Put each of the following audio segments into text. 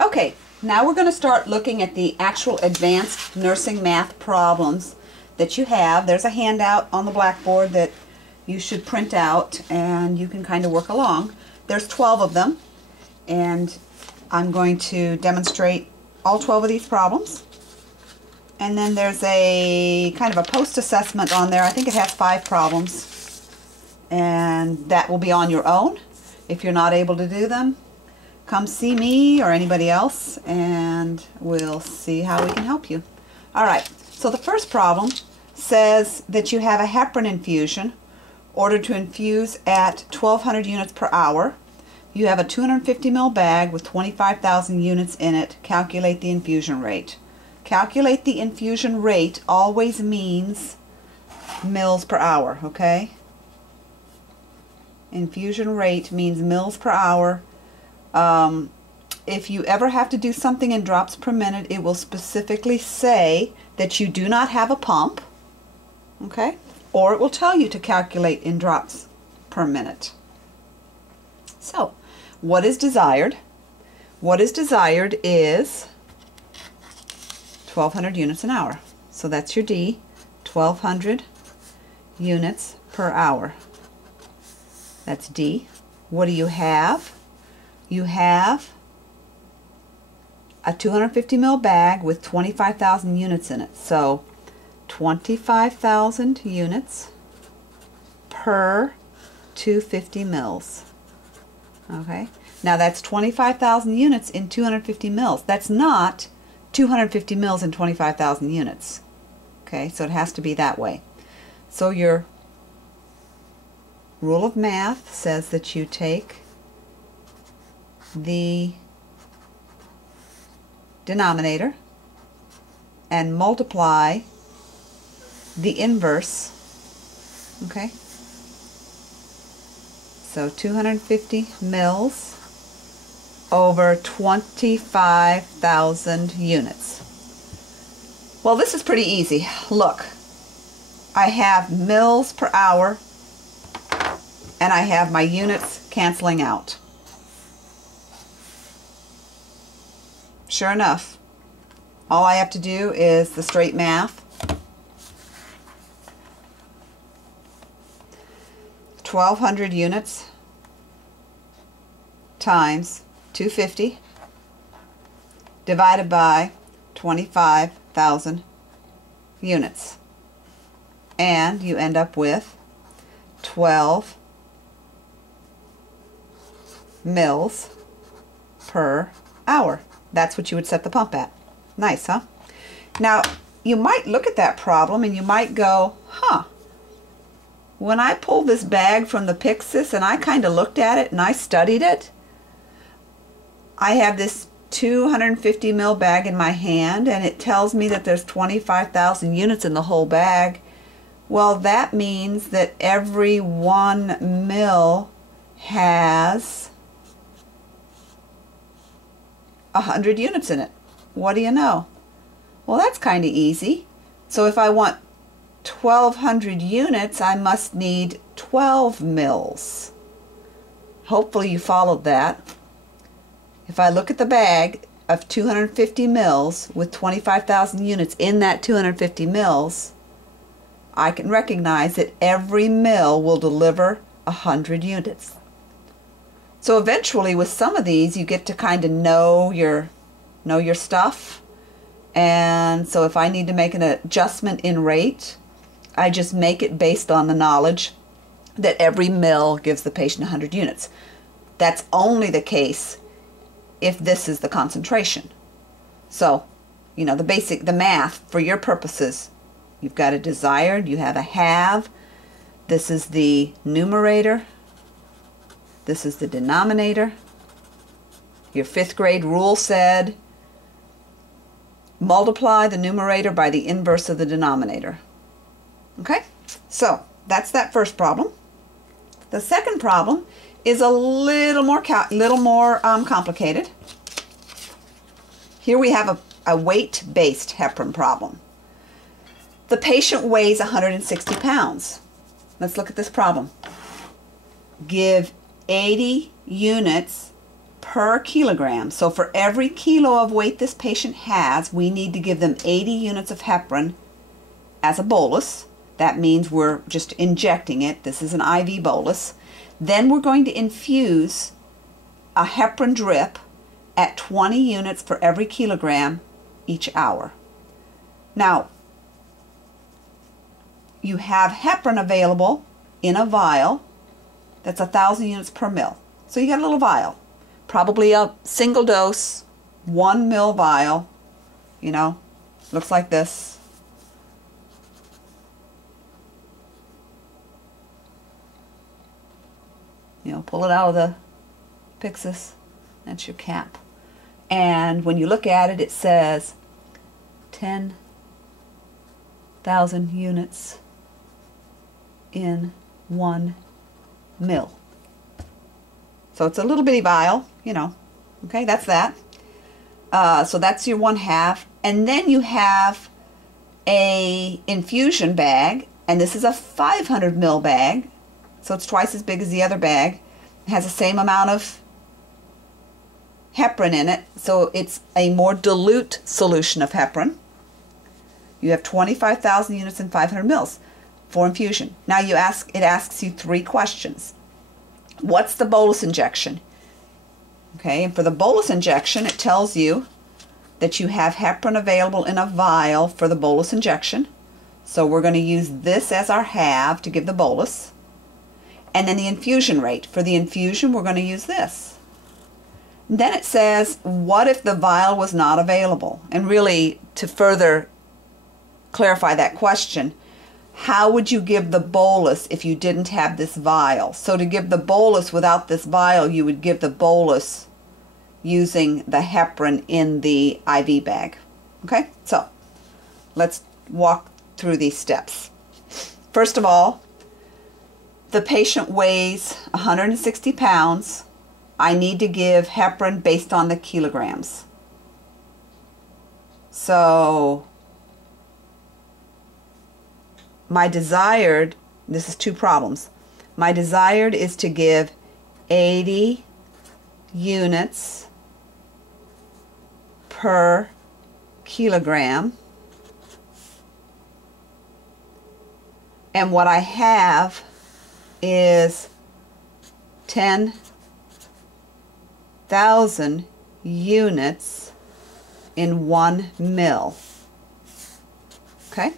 Okay, now we're going to start looking at the actual advanced nursing math problems that you have. There's a handout on the blackboard that you should print out and you can kind of work along. There's 12 of them, and I'm going to demonstrate all 12 of these problems. And then there's a kind of a post-assessment on there. I think it has 5 problems, and that will be on your own. If you're not able to do them, come see me or anybody else and we'll see how we can help you. Alright, so the first problem says that you have a heparin infusion ordered to infuse at 1200 units per hour. You have a 250 ml bag with 25,000 units in it. Calculate the infusion rate. Calculate the infusion rate always means mils per hour, okay? Infusion rate means mils per hour. If you ever have to do something in drops per minute, it will specifically say that you do not have a pump, okay? Or it will tell you to calculate in drops per minute. So, what is desired? What is desired is 1200 units an hour. So that's your D, 1200 units per hour. That's D. What do you have? You have a 250 ml bag with 25,000 units in it. So 25,000 units per 250 mils. Okay. Now that's 25,000 units in 250 mils. That's not 250 mils in 25,000 units. Okay, so it has to be that way. So your rule of math says that you take the denominator and multiply the inverse, okay? So 250 mils over 25,000 units. Well, this is pretty easy. Look, I have mils per hour and I have my units canceling out. Sure enough, all I have to do is the straight math. 1200 units times 250 divided by 25,000 units. And you end up with 12 mils per hour. That's what you would set the pump at. Nice, huh? Now, you might look at that problem and you might go, huh, when I pulled this bag from the Pyxis and I kind of looked at it and I studied it, I have this 250 ml bag in my hand and it tells me that there's 25,000 units in the whole bag. Well, that means that every 1 mil has 100 units in it. What do you know? Well, that's kind of easy. So if I want 1200 units, I must need 12 mils. Hopefully you followed that. If I look at the bag of 250 mils with 25,000 units in that 250 mils, I can recognize that every mil will deliver 100 units. So eventually with some of these you get to kind of know your stuff. And so if I need to make an adjustment in rate, I just make it based on the knowledge that every mil gives the patient 100 units. That's only the case if this is the concentration. So, you know, the math for your purposes, you've got a desired, you have a have. This is the numerator. This is the denominator. Your 5th grade rule said multiply the numerator by the inverse of the denominator. Okay, so that's that first problem. The second problem is a little more complicated. Here we have a weight-based heparin problem. The patient weighs 160 pounds. Let's look at this problem. Give 80 units per kilogram. So for every kilo of weight this patient has, we need to give them 80 units of heparin as a bolus. That means we're just injecting it. This is an IV bolus. Then we're going to infuse a heparin drip at 20 units for every kilogram each hour. Now, you have heparin available in a vial that's 1,000 units per mil. So you got a little vial, probably a single dose, 1 ml vial, you know, looks like this. You know, pull it out of the Pyxis, that's your cap. And when you look at it, it says 10,000 units in 1 ml. So it's a little bitty vial, you know. Okay, that's that. So that's your 1/2. And then you have a infusion bag, and this is a 500 ml bag. So it's twice as big as the other bag. It has the same amount of heparin in it, so it's a more dilute solution of heparin. You have 25,000 units and 500 mils for infusion. Now it asks you 3 questions. What's the bolus injection? Okay, and for the bolus injection, it tells you that you have heparin available in a vial for the bolus injection. So we're going to use this as our halve to give the bolus. And then the infusion rate. For the infusion, we're going to use this. And then it says, what if the vial was not available? And really, to further clarify that question, how would you give the bolus if you didn't have this vial? So to give the bolus without this vial, you would give the bolus using the heparin in the IV bag. Okay, so let's walk through these steps. First of all, the patient weighs 160 pounds. I need to give heparin based on the kilograms. So my desired, this is 2 problems. My desired is to give 80 units per kilogram. And what I have is 10,000 units in 1 ml. Okay?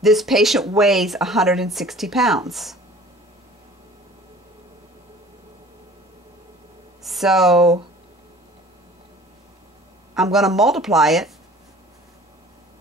This patient weighs 160 pounds. So I'm going to multiply it.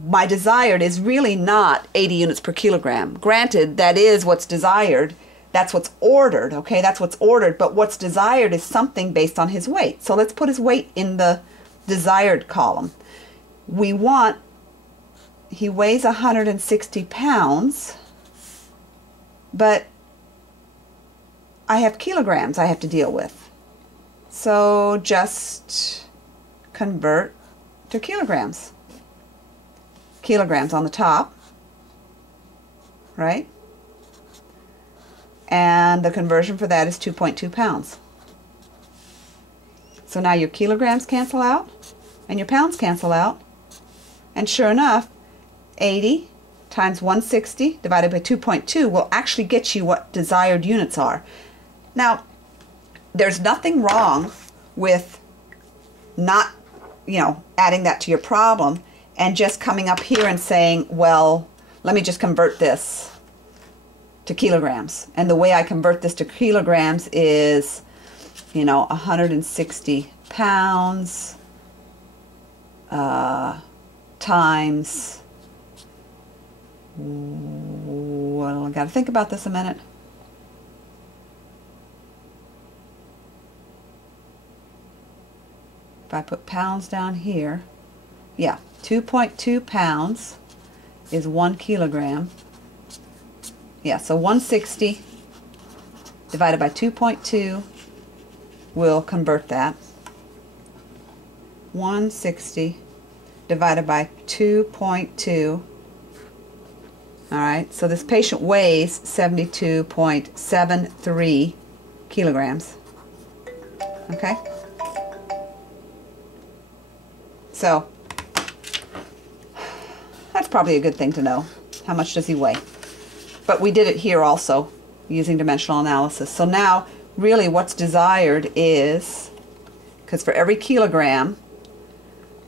My desired is really not 80 units per kilogram. Granted, that is what's desired. That's what's ordered, okay? That's what's ordered. But what's desired is something based on his weight. So let's put his weight in the desired column. We want, he weighs 160 pounds, but I have kilograms I have to deal with. So just convert to kilograms. Kilograms on the top, right? And the conversion for that is 2.2 pounds. So now your kilograms cancel out and your pounds cancel out. And sure enough, 80 times 160 divided by 2.2 will actually get you what desired units are. Now, there's nothing wrong with not, adding that to your problem and just coming up here and saying, well, let me just convert this to kilograms. And the way I convert this to kilograms is, 160 pounds times, well, I got to think about this a minute. If I put pounds down here, yeah, 2.2 pounds is 1 kilogram. Yeah, so 160 divided by 2.2 will convert that. 160 divided by 2.2. All right, so this patient weighs 72.73 kilograms. Okay? So, that's probably a good thing to know. How much does he weigh? But we did it here also, using dimensional analysis. So now, really what's desired is, because for every kilogram,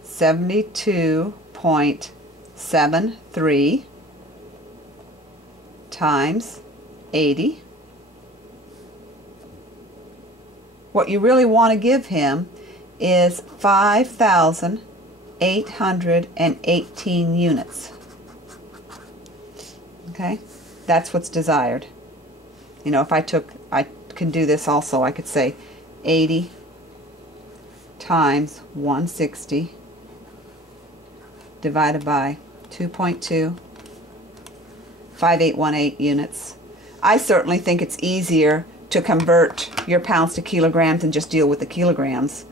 72.73 times 80. What you really want to give him is 5,818 units. Okay? That's what's desired. You know, if I can do this also. I could say 80 times 160 divided by 2.2, 5818 units. I certainly think it's easier to convert your pounds to kilograms and just deal with the kilograms.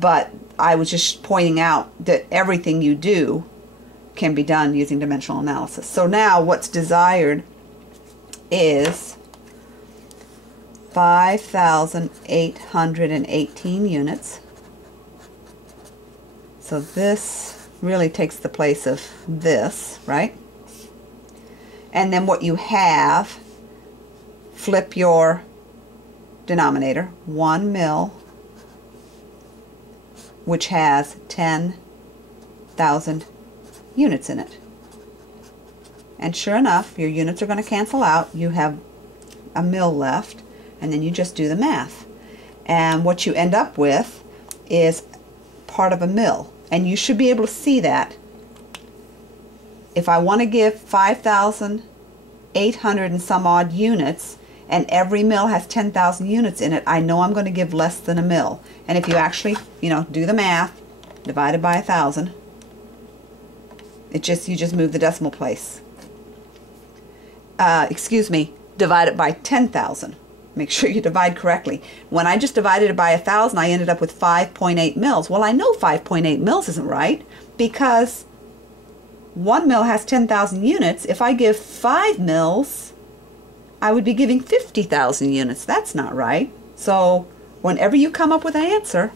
But I was just pointing out that everything you do can be done using dimensional analysis. So now what's desired is 5,818 units. So this really takes the place of this, right? And then what you have, flip your denominator, 1 mil, which has 10,000 units in it. And sure enough, your units are going to cancel out. You have a mil left, and then you just do the math. And what you end up with is part of a mil. And you should be able to see that. If I want to give 5,800 and some odd units, and every mil has 10,000 units in it, I know I'm going to give less than a mil. And if you actually, you know, do the math, divided by 1,000, you just move the decimal place. Excuse me, divide it by 10,000. Make sure you divide correctly. When I just divided it by 1,000, I ended up with 5.8 mils. Well, I know 5.8 mils isn't right because 1 mil has 10,000 units. If I give 5 mils, I would be giving 50,000 units. That's not right. So whenever you come up with an answer,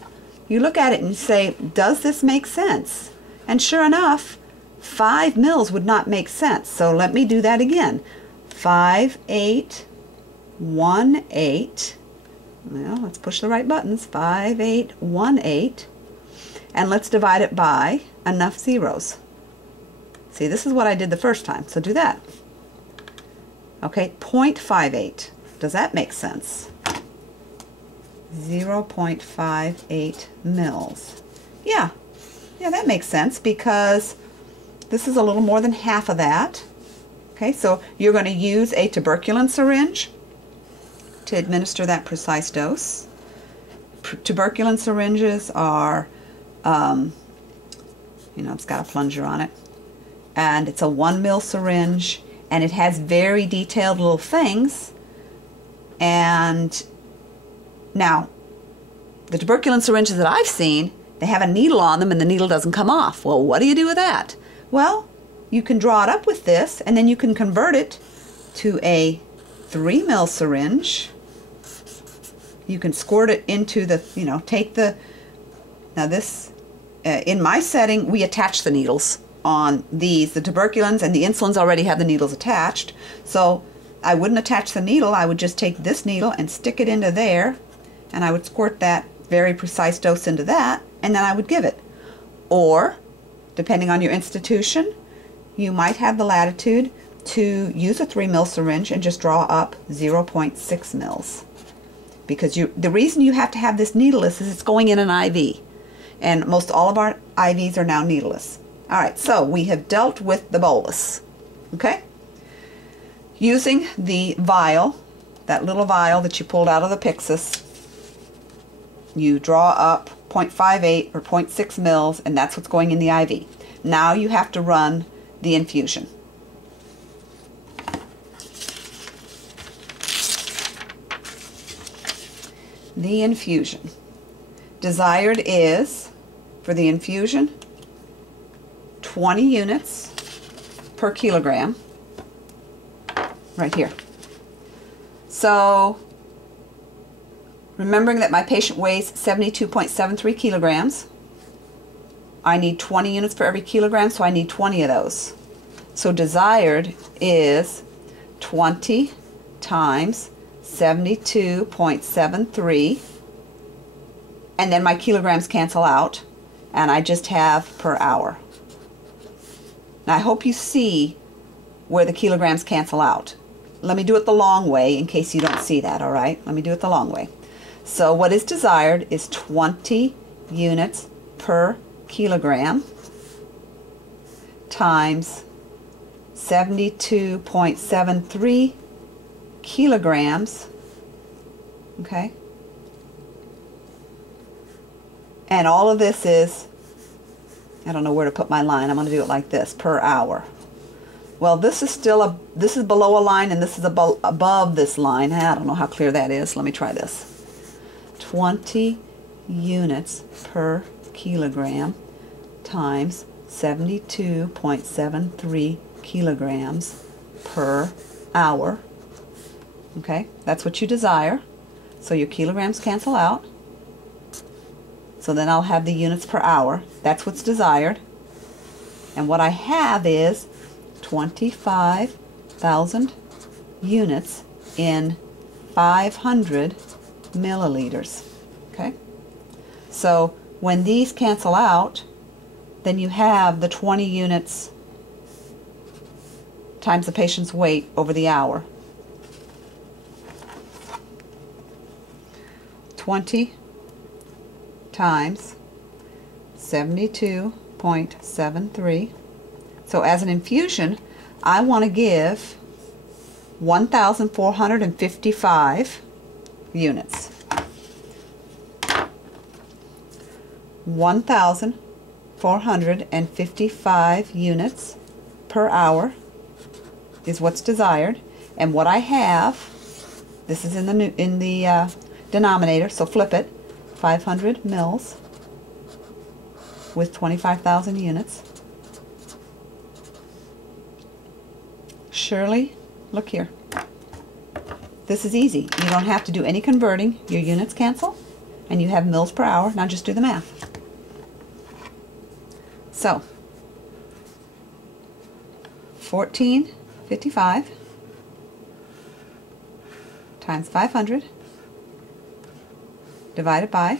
you look at it and say, does this make sense? And sure enough, 5 mils would not make sense. So let me do that again. 5818. Well, let's push the right buttons. 5818. And let's divide it by enough zeros. See, this is what I did the first time. So do that. Okay, 0.58. Does that make sense? 0.58 mils. Yeah, that makes sense because this is a little more than half of that. Okay, so you're going to use a tuberculin syringe to administer that precise dose. Tuberculin syringes are, you know, it's got a plunger on it. And it's a 1 mil syringe. And it has very detailed little things. And now, the tuberculin syringes that I've seen, they have a needle on them and the needle doesn't come off. Well, what do you do with that? Well, you can draw it up with this and then you can convert it to a 3 mil syringe. You can squirt it into the, you know, take the, now this, in my setting, we attach the needles on these. The tuberculins and the insulins already have the needles attached. So I wouldn't attach the needle. I would just take this needle and stick it into there, and I would squirt that very precise dose into that, and then I would give it. Or, depending on your institution, you might have the latitude to use a 3 mil syringe and just draw up 0.6 mils. Because the reason you have to have this needleless is it's going in an IV. And most all of our IVs are now needleless. All right, so we have dealt with the bolus, okay? Using the vial, that little vial that you pulled out of the Pyxis, you draw up 0.58 or 0.6 mils, and that's what's going in the IV. Now you have to run the infusion. The infusion. Desired is, for the infusion, 20 units per kilogram, right here. So Remembering that my patient weighs 72.73 kilograms, I need 20 units for every kilogram, so I need 20 of those. So desired is 20 times 72.73, and then my kilograms cancel out, and I just have per hour. Now I hope you see where the kilograms cancel out. Let me do it the long way in case you don't see that, all right? Let me do it the long way. So what is desired is 20 units per kilogram times 72.73 kilograms, okay? And all of this is, I don't know where to put my line. I'm going to do it like this, per hour. Well, this is still this is below a line, and this is above this line. I don't know how clear that is. Let me try this. 20 units per kilogram times 72.73 kilograms per hour. Okay, that's what you desire. So your kilograms cancel out. So then I'll have the units per hour. That's what's desired. And what I have is 25,000 units in 500 milliliters. Okay? So when these cancel out, then you have the 20 units times the patient's weight over the hour. 20 times 72.73. So as an infusion, I want to give 1,455 units. 1,455 units per hour is what's desired, and what I have, this is in the denominator, so flip it, 500 mils with 25,000 units. Shirley, look here. This is easy. You don't have to do any converting. Your units cancel, and you have mils per hour. Now just do the math. So, 1455 times 500 divided by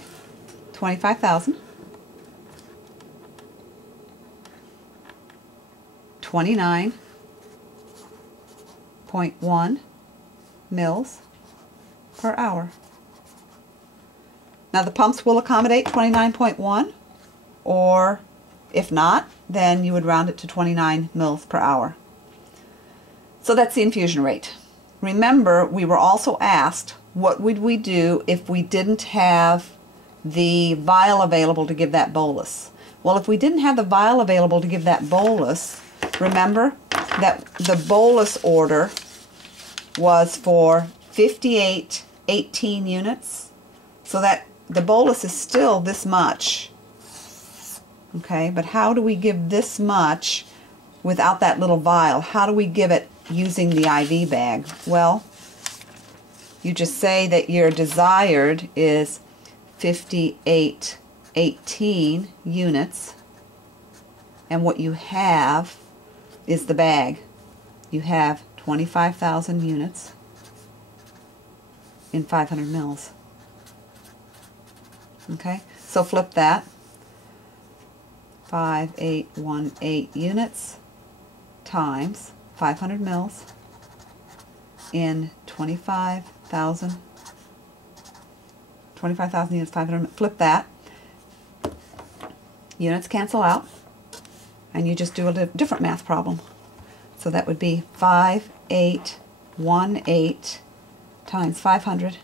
25,000, 29.1 mils per hour. Now the pumps will accommodate 29.1, or if not, then you would round it to 29 mils per hour. So that's the infusion rate. Remember, we were also asked, what would we do if we didn't have the vial available to give that bolus? Well, if we didn't have the vial available to give that bolus, remember that the bolus order was for 5818 units, so that the bolus is still this much. Okay, but how do we give this much without that little vial? How do we give it using the IV bag? Well, you just say that your desired is 5818 units, and what you have is the bag. You have 25,000 units in 500 mils. Okay, so flip that. 5818 units times 500 mils in 25,000 units, 500, flip that. Units cancel out, and you just do a different math problem. So that would be 5818 times 500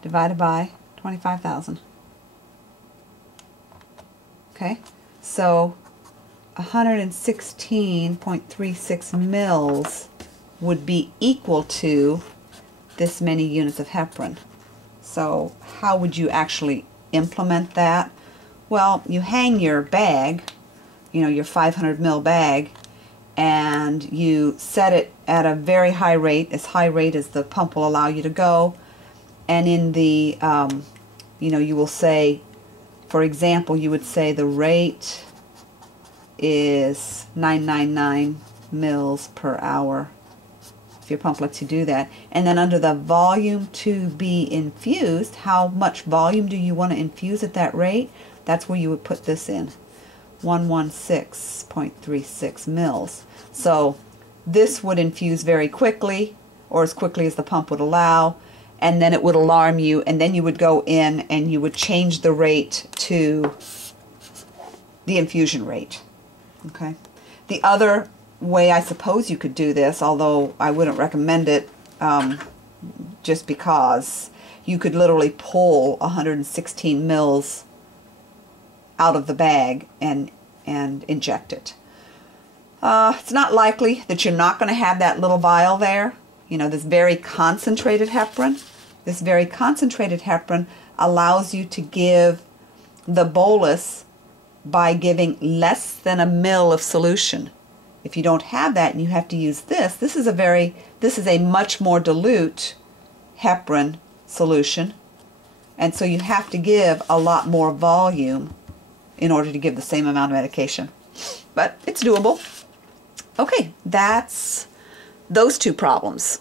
divided by 25,000. Okay, so 116.36 mils would be equal to this many units of heparin. So how would you actually implement that? Well, you hang your bag, you know, your 500 mil bag, and you set it at a very high rate, as high rate as the pump will allow you to go, And in the, you know, you will say, for example, you would say the rate is 999 mils per hour, if your pump lets you do that. And then under the volume to be infused, how much volume do you want to infuse at that rate? That's where you would put this in, 116.36 mils. So this would infuse very quickly, or as quickly as the pump would allow, and then it would alarm you, and then you would go in and you would change the rate to the infusion rate. Okay. The other way I suppose you could do this, although I wouldn't recommend it just because, you could literally pull 116 mils out of the bag and inject it. It's not likely that you're not going to have that little vial there. You know, this very concentrated heparin. This very concentrated heparin allows you to give the bolus by giving less than a mil of solution. If you don't have that and you have to use this, this is a much more dilute heparin solution, and so you have to give a lot more volume in order to give the same amount of medication. But it's doable. Okay, that's those two problems.